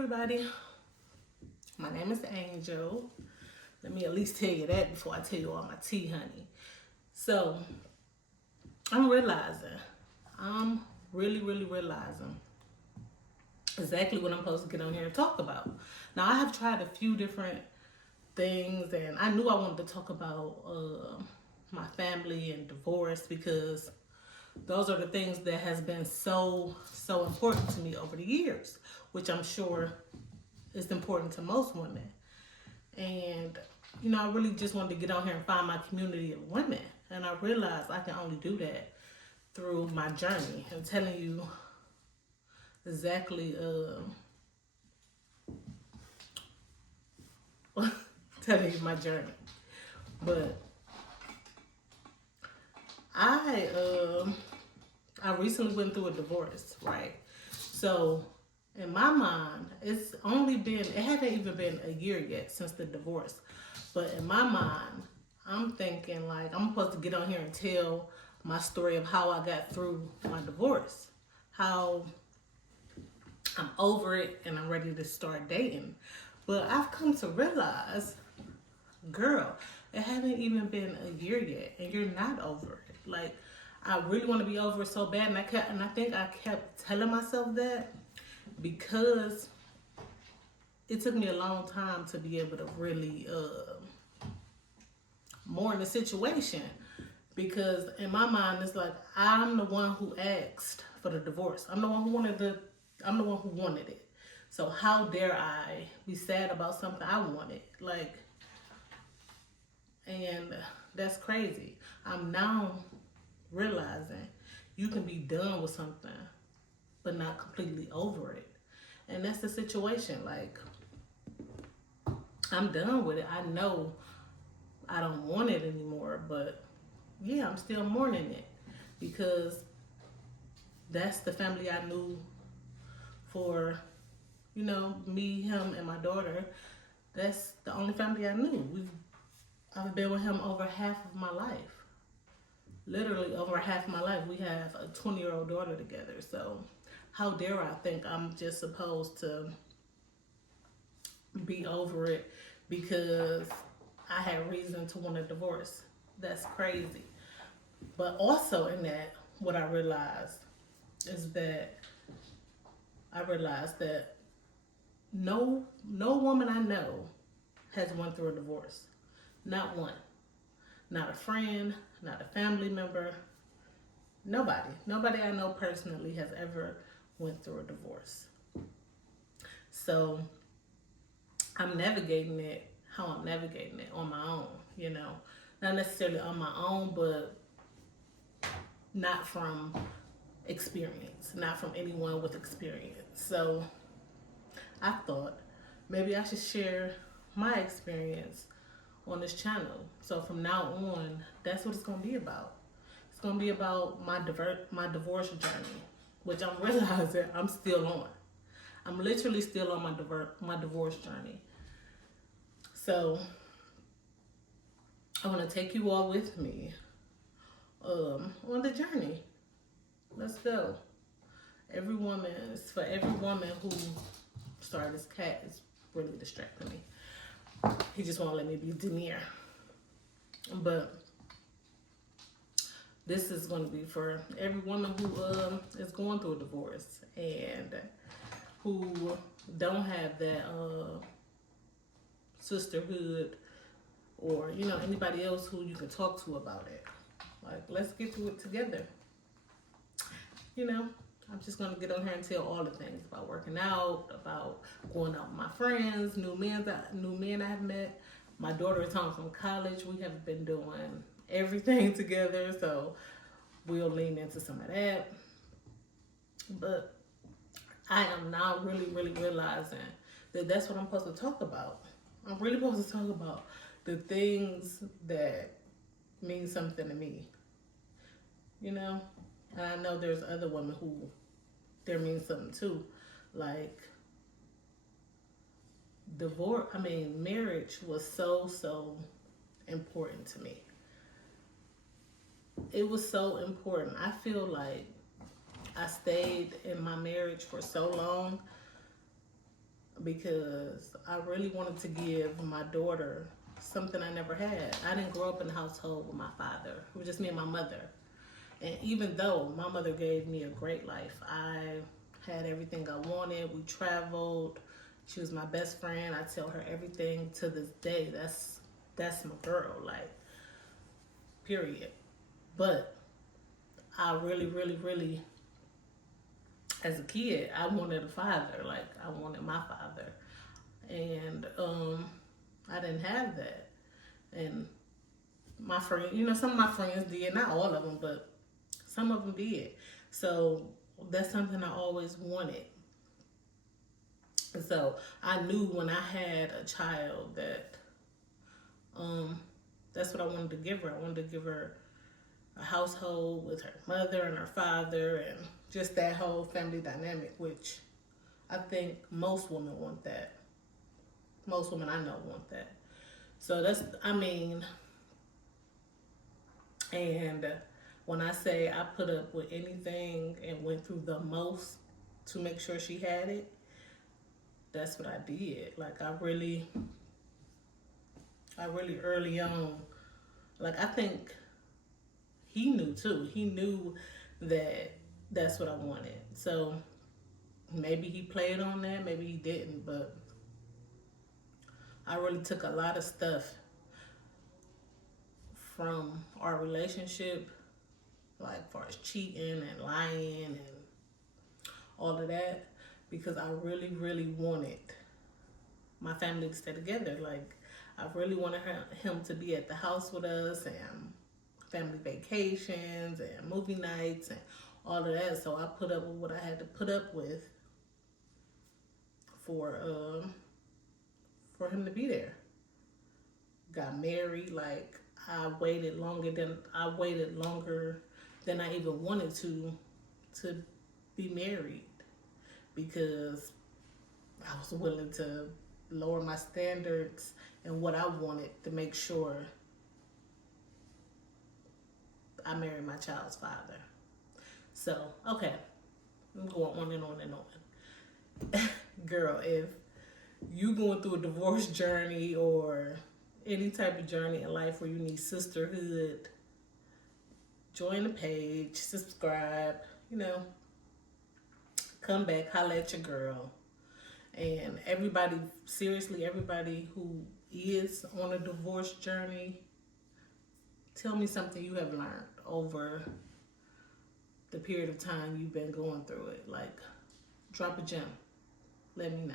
everybody, my name is Angel. Let me at least tell you that before I tell you all my tea, honey. So, I'm really realizing exactly what I'm supposed to get on here and talk about. Now, I have tried a few different things, and I knew I wanted to talk about my family and divorce because those are the things that has been so important to me over the years, which I'm sure is important to most women. And I really just wanted to get on here and find my community of women, and I realized I can only do that through my journey. I'm telling you exactly telling you my journey. But I recently went through a divorce, right? So in my mind, it hadn't even been a year yet since the divorce. But in my mind, I'm thinking like I'm supposed to get on here and tell my story of how I got through my divorce, how I'm over it and I'm ready to start dating. But I've come to realize, girl, it hasn't even been a year yet and you're not over it. Like, I really want to be over it so bad, and I think I kept telling myself that because it took me a long time to be able to really mourn the situation. Because in my mind, it's like I'm the one who asked for the divorce. I'm the one who wanted it. So how dare I be sad about something I wanted? Like, and that's crazy. I'm now realizing you can be done with something but not completely over it. And that's the situation. Like, I'm done with it. I know I don't want it anymore, but yeah, I'm still mourning it because that's the family I knew for, me, him, and my daughter. That's the only family I knew. I've been with him over half of my life. Literally over half of my life. We have a 20-year-old daughter together. So how dare I think I'm just supposed to be over it because I had reason to want a divorce. That's crazy. But also in that, what I realized is that no woman I know has went through a divorce. Not one. Not a friend, not a family member, nobody. Nobody I know personally has ever went through a divorce. So I'm navigating it how I'm navigating it on my own, Not necessarily on my own, but not from experience, not from anyone with experience. So I thought maybe I should share my experience on this channel. So from now on, that's what it's going to be about. It's going to be about my divorce journey, which I'm realizing I'm still on. I'm literally still on my divorce journey. So I want to take you all with me on the journey. Let's go. For every woman who, sorry, this cat is really distracting me. He just won't let me be Denier. But this is going to be for every woman who is going through a divorce and who don't have that sisterhood or anybody else who you can talk to about it. Like, let's get through it together. I'm just going to get on here and tell all the things about working out, about going out with my friends, new men I have met. My daughter is home from college. We have been doing everything together, so we'll lean into some of that. But I am now really realizing that that's what I'm supposed to talk about. I'm really supposed to talk about the things that mean something to me. And I know there's other women who there means something too. Like marriage was so important to me. It was so important. I feel like I stayed in my marriage for so long because I really wanted to give my daughter something I never had. I didn't grow up in a household with my father. It was just me and my mother. And even though my mother gave me a great life, I had everything I wanted. We traveled. She was my best friend. I tell her everything to this day. That's my girl, like, period. But I really, really, really, as a kid, I wanted a father. Like, I wanted my father. And I didn't have that. And my friend, some of my friends did, not all of them, but some of them did. So that's something I always wanted. And so I knew when I had a child that that's what I wanted to give her. I wanted to give her a household with her mother and her father and just that whole family dynamic, which I think most women want that. Most women I know want that. So and when I say I put up with anything and went through the most to make sure she had it, that's what I did. Like, I really early on, like, I think he knew too. He knew that that's what I wanted. So maybe he played on that, maybe he didn't, but I really took a lot of stuff from our relationship, like, as far as cheating and lying and all of that, because I really, really wanted my family to stay together. Like, I really wanted him to be at the house with us and family vacations and movie nights and all of that. So I put up with what I had to put up with for him to be there. Got married. Like, I waited longer than I even wanted to be married, because I was willing to lower my standards and what I wanted to make sure I married my child's father. So, okay, I'm going on and on and on. Girl, if you going through a divorce journey or any type of journey in life where you need sisterhood, join the page, subscribe, come back, holla at your girl. And everybody, seriously, everybody who is on a divorce journey, tell me something you have learned over the period of time you've been going through it. Like, drop a gem. Let me know.